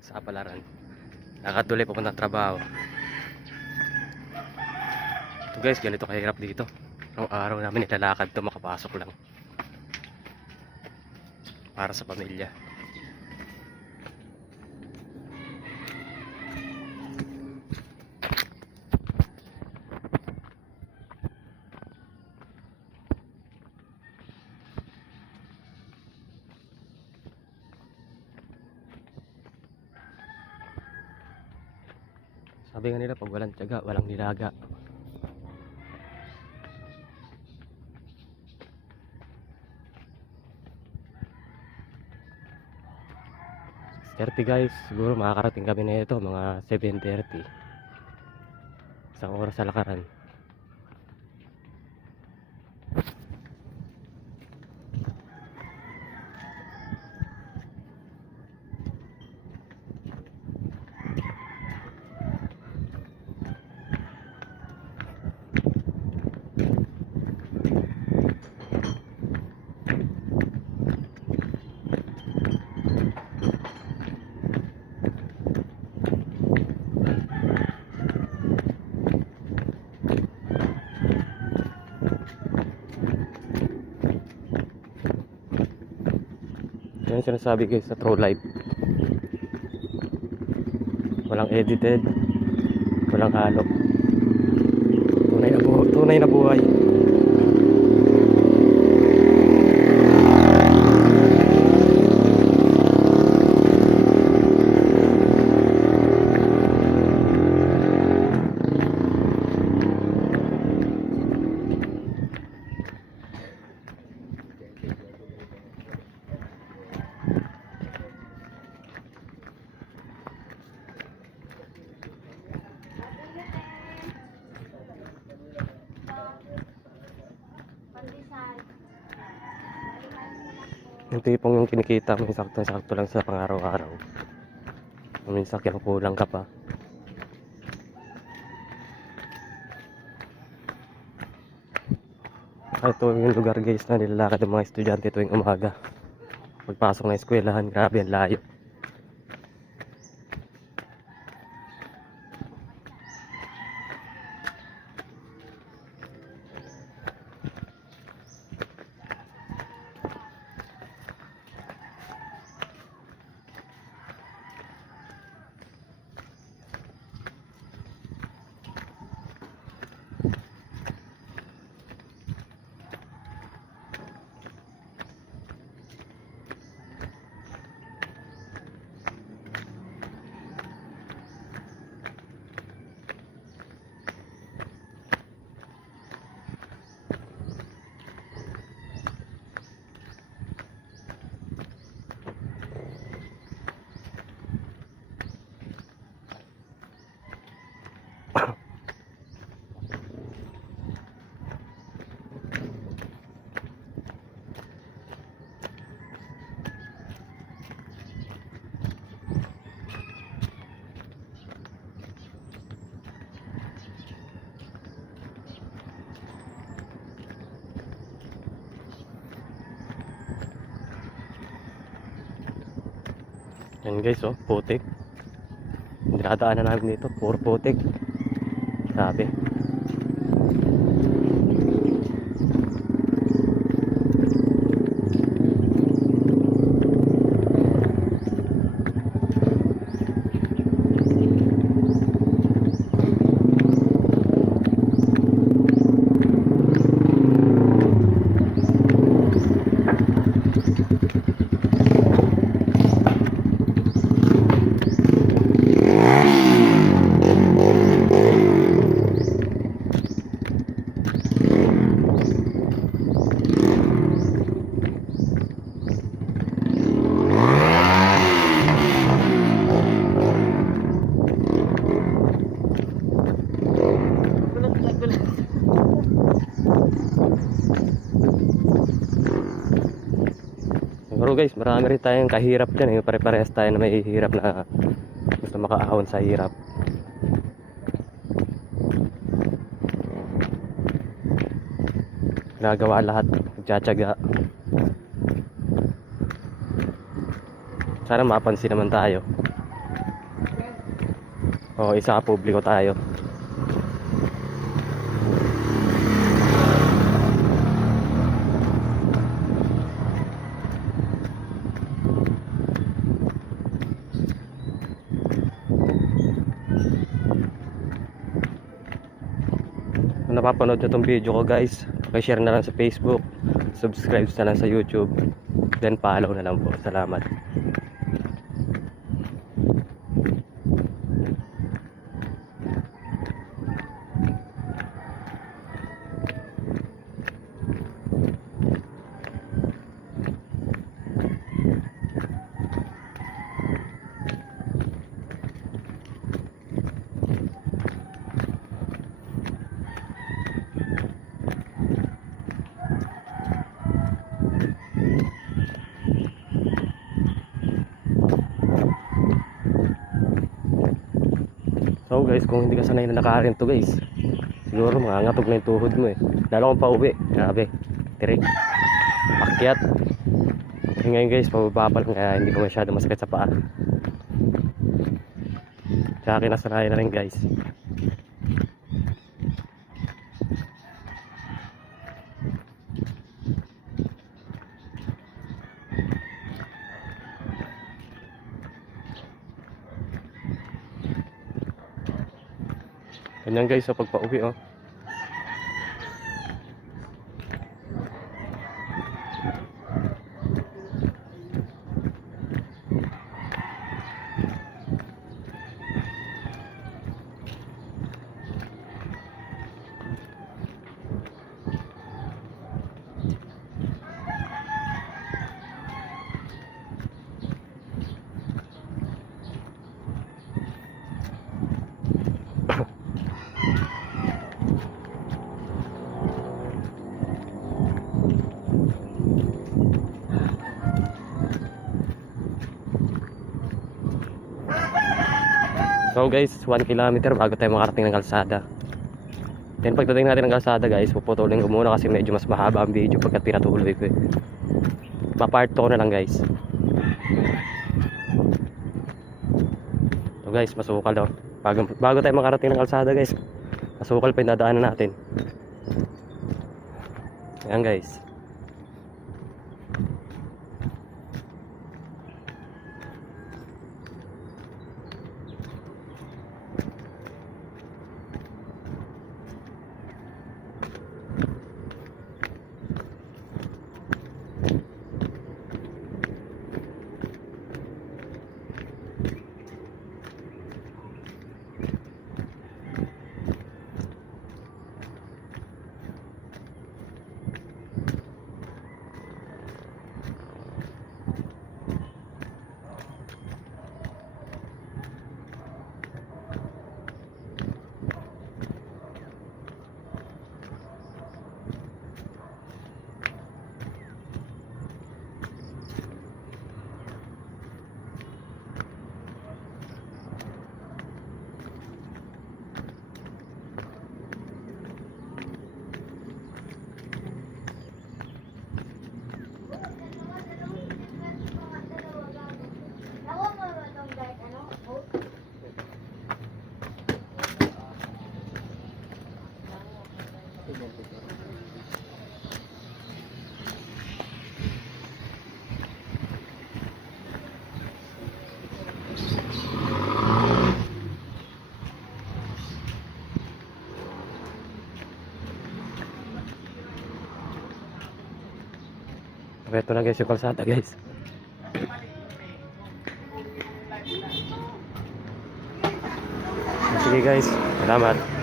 pagsapalaran. Nakatuloy papuntang trabaho. Ito guys, ganito kahirap dito. Ang araw namin nilalakad to, makapasok lang. Para sa pamilya. Sabi nga nila, pag walang tiyaga, walang nilaga. Guys, siguro makakarating kami na ito mga 7:30. Isang oras sa lakaran. Yan sinasabi guys sa True Life. Walang edited, walang halo. Tunay na buhay. Yung tipong yung kinikita mo, sakto lang sa pang-araw-araw. Minsan kulang ka pa. Ito yung lugar guys na nilalakad ng mga estudyante tuwing umaga. Pagpasok ng eskwelahan, grabe ang layo. Yan guys, oh, putik. Dinadaanan namin dito, puro putik. Sabi. Pero guys, marami rin tayong kahirap dyan eh. Pare-parehas tayo na may hirap na gusto makaahon sa hirap. Nagawa lahat, nagtsatsaga. Sana mapansin naman tayo. O, isa publiko tayo. Kung napapanood nyo tong video ko guys, pakishare na lang sa Facebook, subscribe na lang sa YouTube, then follow na lang po. Salamat. So guys, kung hindi ka sanay na nakarin to guys, siguro mangangatog na yung tuhod mo eh. Lalo kung pauwi, grabe, tirik, akyat. Ngayon guys, pababa pa lang kaya hindi ko masyado masakit sa paa. Tsaka kinasanayan na rin guys. Ganyan guys, sa pagpa-uwi oh. So guys, 1 kilometer bago tayo makarating ng kalsada. Then pagdating natin ng kalsada guys, puputulin ko muna kasi medyo mas mahaba ang video pagkat pinatuloy ko eh. Pa-part 2 na lang guys. So guys, masukal daw. Bago tayo makarating ng kalsada guys, masukal pa yung dadaanan natin. Ayan guys. Ito na guys yung kalsada guys. Sige guys, salamat.